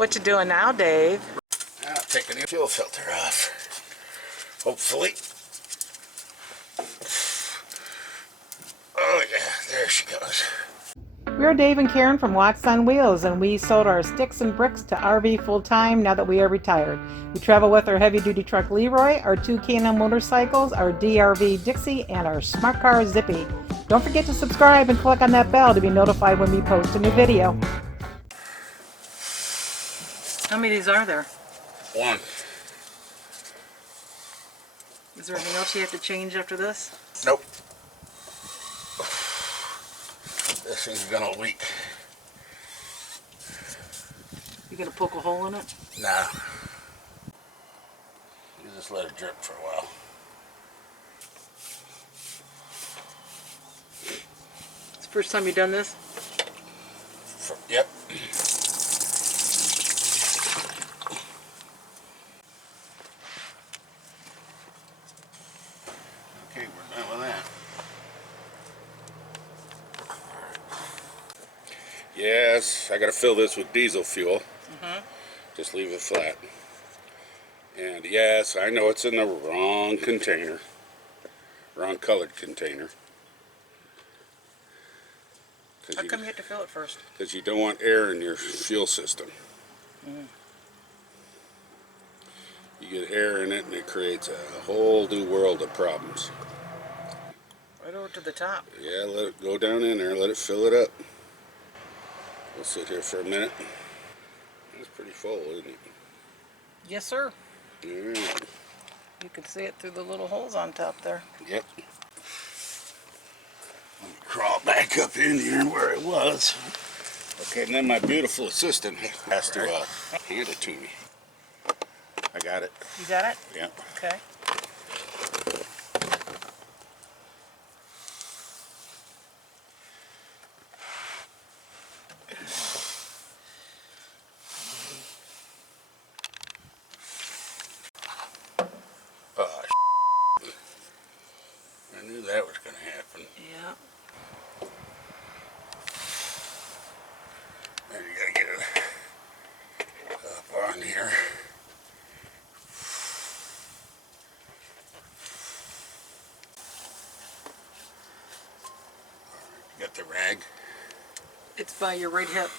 What you doing now, Dave? I'll take the new fuel filter off. Hopefully. Oh yeah, there she goes. We're Dave and Karen from Watts on Wheels, and we sold our sticks and bricks to RV full-time now that we are retired. We travel with our heavy-duty truck Leroy, our 2 K&N motorcycles, our DRV Dixie, and our smart car Zippy. Don't forget to subscribe and click on that bell to be notified when we post a new video. How many of these are there? 1. Is there anything else you have to change after this? Nope. This thing's gonna leak. You gonna poke a hole in it? Nah. You just let it drip for a while. It's the first time you've done this? Yep. Okay, we're done with that. Yes, I gotta fill this with diesel fuel. Just leave it flat. And yes, I know it's in the wrong container. Wrong colored container. How come you have to fill it first? Because you don't want air in your fuel system. You get air in it and it creates a whole new world of problems. Right over to the top. Yeah, let it go down in there, let it fill it up. We'll sit here for a minute. It's pretty full, isn't it? Yes, sir. Alright. You can see it through the little holes on top there. Yep. Let me crawl back up in here where it was. Okay, and then my beautiful assistant has to hand it to me. I got it. You got it? Yeah. Okay. Oh, I knew that was going to happen. Yeah. Then you got to get it up on here. You got the rag? It's by your right hip.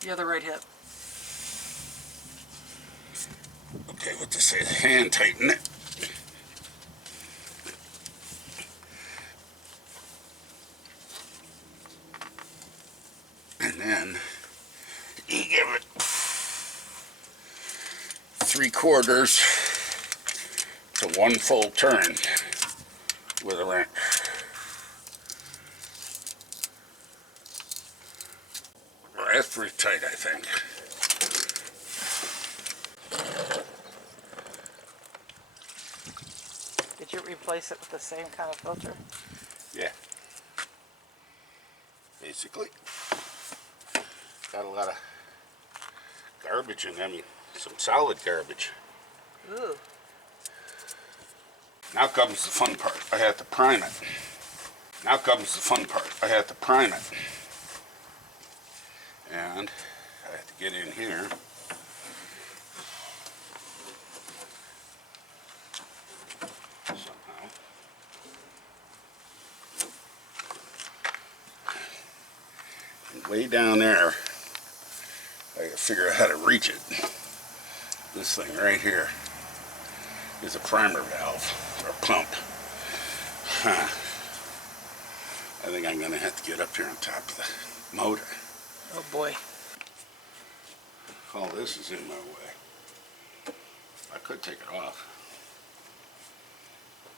The other right hip. Okay, what to say? Hand tighten it. And then you give it 3/4 to 1 full turn with a wrench. Well, that's pretty tight, I think. Did you replace it with the same kind of filter? Yeah. Basically. Got a lot of garbage in them. Some solid garbage. Ooh. Now comes the fun part. I have to prime it. Now comes the fun part. I have to prime it. And I have to get in here. Somehow. And way down there, I gotta figure out how to reach it. This thing right here is a primer valve, or pump. Huh. I think I'm gonna have to get up here on top of the motor. Oh boy. All this is in my way. I could take it off.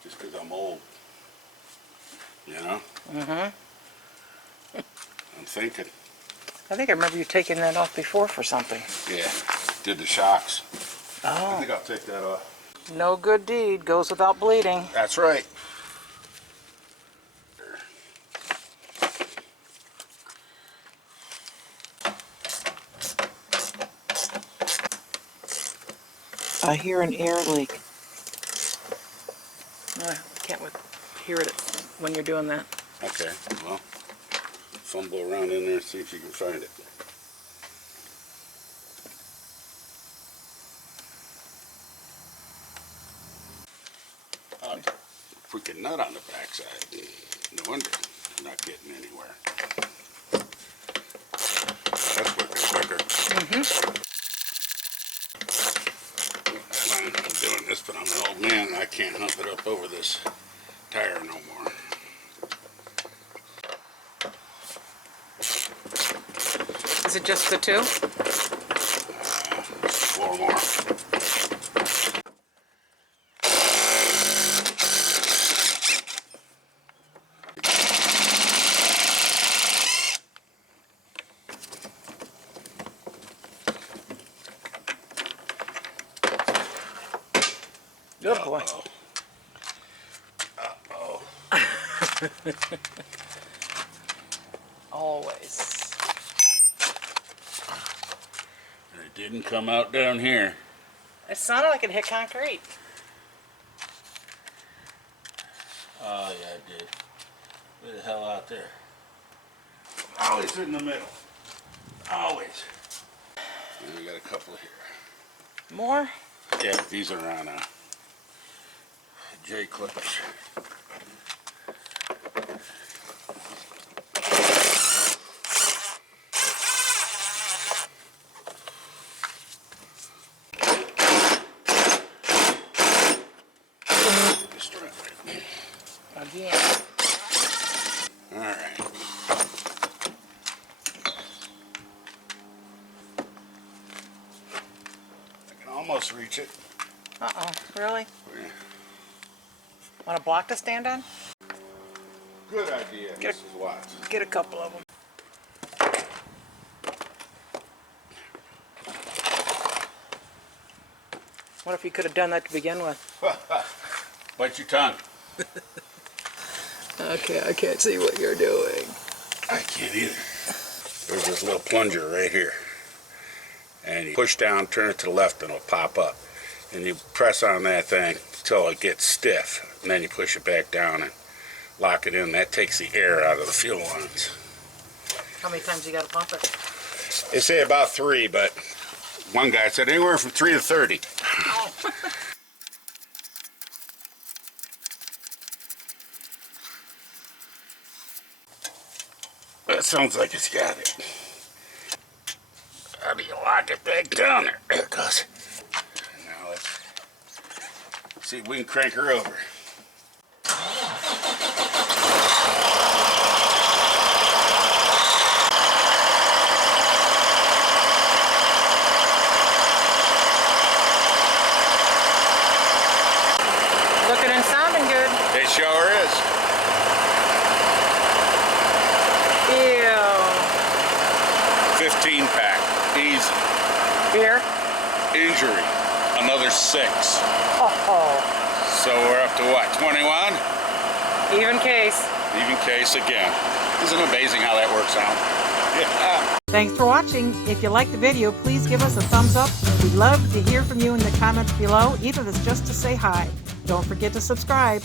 Just because I'm old. You know? I'm thinking. I think I remember you taking that off before for something. Yeah, did the shocks. I Oh. think I'll take that off. No good deed goes without bleeding. That's right. I hear an air leak. I can't hear it when you're doing that. Okay, well, fumble around in there and see if you can find it. freaking nut on the backside. No wonder it's not getting anywhere. That's quicker. I'm doing this, but I'm an old man and I can't hump it up over this tire no more. Is it just the two? 4 more. Good boy. Uh-oh. Always. It didn't come out down here. It sounded like it hit concrete. Oh yeah, it did. Where the hell out there? Always in the middle. Always. And we got a couple here. More? Yeah, these are on J clippers. Again. All right. I can almost reach it. Uh-oh, really? Yeah. Want a block to stand on? Good idea, Mrs. Watts. Get a couple of them. What if you could have done that to begin with? Bite your tongue. Okay, I can't see what you're doing. I can't either. There's this little plunger right here. And you push down, turn it to the left, and it'll pop up. And you press on that thing until it gets stiff. And then you push it back down and lock it in. That takes the air out of the fuel lines. How many times you got to pump it? They say about 3, but one guy said anywhere from 3 to 30. Oh. That sounds like it's got it. How do you lock it back down there? There it goes. Now let's see if we can crank her over. Looking and sounding good. It sure is. Ew. 15 pack. Easy. Here. Injury. Another 6. Oh. So we're up to what? 21? Even case. Even case again. Isn't it amazing how that works out? Yeah. Thanks for watching. If you liked the video, please give us a thumbs up. We'd love to hear from you in the comments below, even if it's just to say hi. Don't forget to subscribe.